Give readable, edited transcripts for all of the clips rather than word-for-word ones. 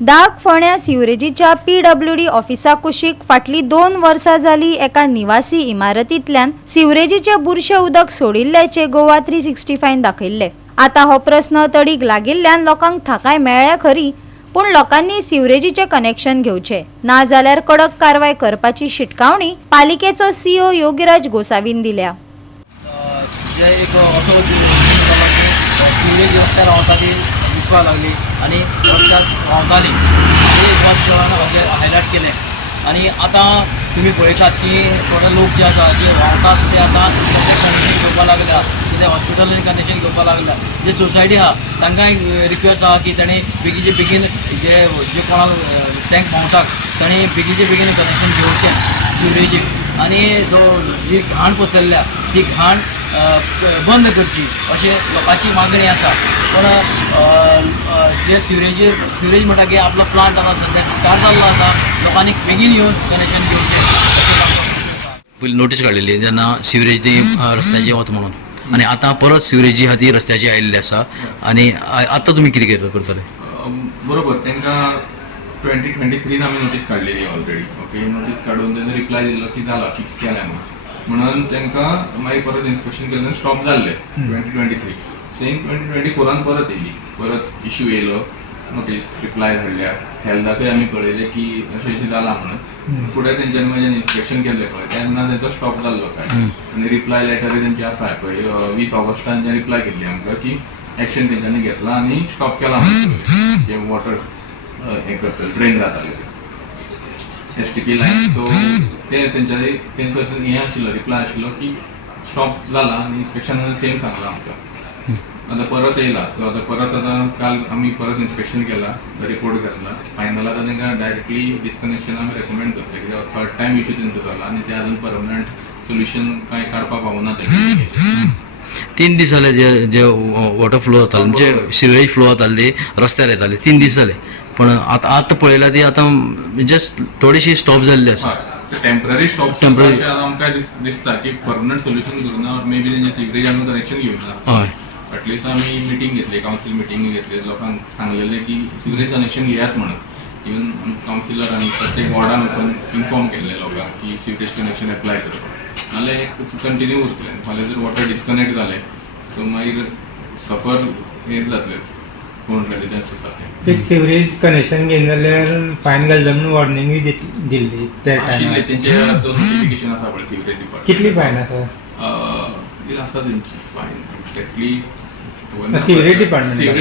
दाग फोण्या सिवरेजीच्या PWD ऑफिसा कुशीक फाटली 2 वर्सां जाली एका निवासी इमारतींतल्यान सिवरेजीचे बुरशे उदक सोडिल्ल्याचे गोवा 365 दाखयल्ले। आता हो प्रश्न तडीक लागिल्ल्यान लोकांक थाकाय मेळ्ळ्या खरी, पण लोकांनी सिवरेजीचे कनेक्शन घेवचे ना जाल्यार कडक कारवाय करपाची शिटकावणी पालिकेचो CEO योगीराज गोसावीन दिल्या। एक असो सिवरेज रस्त्यार रावता ती दिसपाक लागली आनी रस्त्याक रावताली हायलायट केलें। आनी आतां तुमी पळयतात की थोडे लोक जे आसा जे रावतात ते आतां कनेक्शन घेवपाक लागल्या, ते हॉस्पिटलांनी कनेक्शन घेवपाक लागल्या। जे सोसायटी आहा तांकांय रिक्वेस्ट आहा की तांणी बेगीचे बेगीन जे कोणाक टँक पावतात तांणी बेगीचे बेगीन कनेक्शन घेवचें सिवरेजीक, आनी जो ही घाण पसरल्या ती घाण बंद करची अशें लोकांची मागणी आसा। पण जे सिवरेज म्हणटा की आपलो प्लांट आतां सद्याक स्टार्ट जाल्लो आसा, लोकांनी बेगीन येवन कनेक्शन घेवचें। पयलीं नोटीस काडिल्ली जेन्ना सिवरेज ती रस्त्याचेर वता म्हणून, आनी आतां परत सिवरेजी आहा ती रस्त्याचेर आयिल्ली आसा। आनी आतां तुमी कितें करतले? बरोबर, तांकां 2023 आमी नोटीस काडलेली ऑलरेडी। ओके, नोटीस काडून तेन्ना रिप्लाय दिल्लो की जाला फिक्स केल्या म्हणून तांकां मागीर परत इन्स्पेक्शन केलें स्टॉप जाल्लें 2023। सेम 2024 परत येयली, परत इश्यू येयलो, नोटीस रिप्लाय धाडल्या, हेल्थाकय आमी कळयलें की अशें अशें जालां म्हणून। फुडें तेंच्यांनी मागीर इन्स्पेक्शन केल्लें पळय तेन्ना तेंचो स्टॉप जाल्लो काय, आनी रिप्लाय लेटरूय तेंची आसा पळय 20 ऑगस्टान जे रिप्लाय केल्ली आमकां की एक्शन तेंच्यांनी घेतला आनी स्टॉप केला म्हणून जे वॉटर हें करतले ड्रेन जाताले STP लायन। सो ते तेंच्यांनी तेंचो हें आशिल्लो रिप्लाय आशिल्लो की स्टॉप जाला आनी इन्स्पेक्शनान सेम सांगलां आमकां। आतां परत येयला, सो आतां काल आमी परत इन्स्पेक्शन केला, रिपोर्ट घातला, फायनल आतां तांकां डायरेक्टली डिस्कनेक्शन आमी रेकमेंड करतले कित्याक थर्ड टायम इश्यू तेंचो जाला आनी ते आजून परमनंट सोल्युशन कांय काडपाक पावना तेंचे। 3 दीस जाले जे वॉटर फ्लो जाताले म्हणजे सिवरेज फ्लो जाताली रस्त्यार येताली 3 दीस जाले, पण आतां पळयल्यार ती आतां जस्ट थोडीशी स्टॉप जाल्ली आसा। टेम्पररी स्टॉप आमकां दिसता की परमनंट सोल्युशन करूना, और मे बी तेंचे सिवरेजान कनेक्शन घेवना। हय, एटलिस्ट आमी मिटींग घेतली, कावन्सील मिटींग घेतली, लोकांक सांगलेलें की सिवरेज कनेक्शन घेयात म्हणून। इवन कावन्सिलर आनी प्रत्येक वॉर्डान वचून इन्फॉर्म केल्लें लोकांक की सिवरेज कनेक्शन एप्लाय करप, नाल्यार एक कंटिन्यू उरतलें। फाल्यां जर वॉटर डिस्कनेक्ट जालें सो मागीर सफर हें जातलें कोण रेजिडेंट्स आसा ते। सिवरेज कनेक्शन घेवन जाल्यार फायन घालता म्हणून वॉर्निंगूय दिल्ली त्या आशिल्लें तेंचे नोटिफिकेशन आसा पळय सिवरेज डिपार्टमेंट। कितली फायन आसा? आसा तेंची फायन एक्झॅक्टली सिवरेज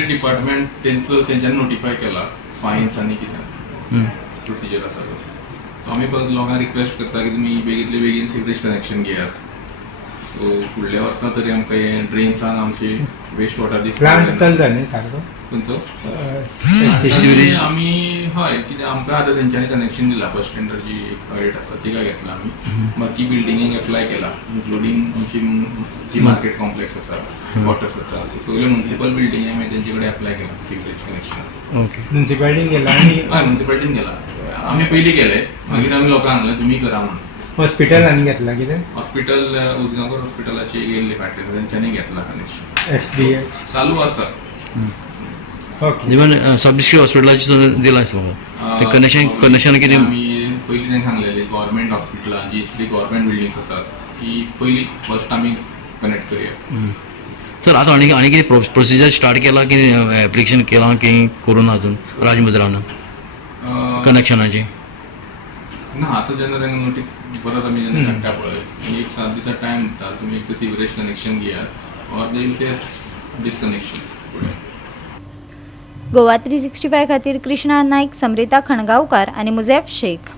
डिपार्टमेंट तेंच्यांनी नोटिफाय केला फायन्स आनी कितें प्रोसिजर आसा तो। सो आमी फक्त लोकांक रिक्वेस्ट करता की तुमी बेगींतले बेगीन सिवरेज कनेक्शन घेयात। सो फुडल्या वर्सा तरी आमकां हे ड्रेन्सान आमचे वेस्ट वॉटर प्लांट चलता न्ही सारको खंयचो सिवरेज आमी हय, कितें आमकां आतां तेंच्यांनी कनेक्शन दिला फर्स्ट स्टँडर्ड जी रेट आसा तिका घेतला आमी, बाकी बिल्डिंगेक एप्लाय केला इंक्लुडींग आमची जी मार्केट कॉम्प्लेक्स आसा, वॉटर्स आसा, सगळे म्युनिसिपल बिल्डिंगे आमी तेंचे कडेन एप्लाय केला सिवरेज कनेक्शन। ओके, म्युनिसिपालिटीन गेला आनी हय म्युनिसिपालिटीन गेला, आमी पयलीं केले, मागीर आमी लोकांक सांगलें तुमी करा म्हणून। हॉस्पिटलांनी घेतला कितें? हॉस्पिटल उजगांवकर हॉस्पिटलाची येयल्ली फाटल्यान तेंच्यांनी घेतला कनेक्शन, SDH चालू आसा। ओके, इवन सब डिस्ट्रिक्ट हॉस्पिटलाची दिला आसा म्हाका ते कनेक्शन कितें? आमी पयलीं तांकां सांगलेलें गव्हर्मेंट हॉस्पिटलां जी इतली गव्हर्मेंट बिल्डिंग्स आसात की पयलीं फर्स्ट आमी कनेक्ट करया। सर आतां आनी कितें प्रोसिजर स्टार्ट केला की एप्लिकेशन केलां की करून अजून राजमुद्रान कनेक्शनाची? ना, आतां जेन्ना तांकां नोटीस परत आमी जेन्ना धाडटा पळय 1-7 दिसा टायम दिता, तुमी एक सिवरेज कनेक्शन घेयात or they will take disconnection. Goa 365 खातीर कृष्णा नाईक, समरिता खणगांवकार आनी मुझेफ शेख।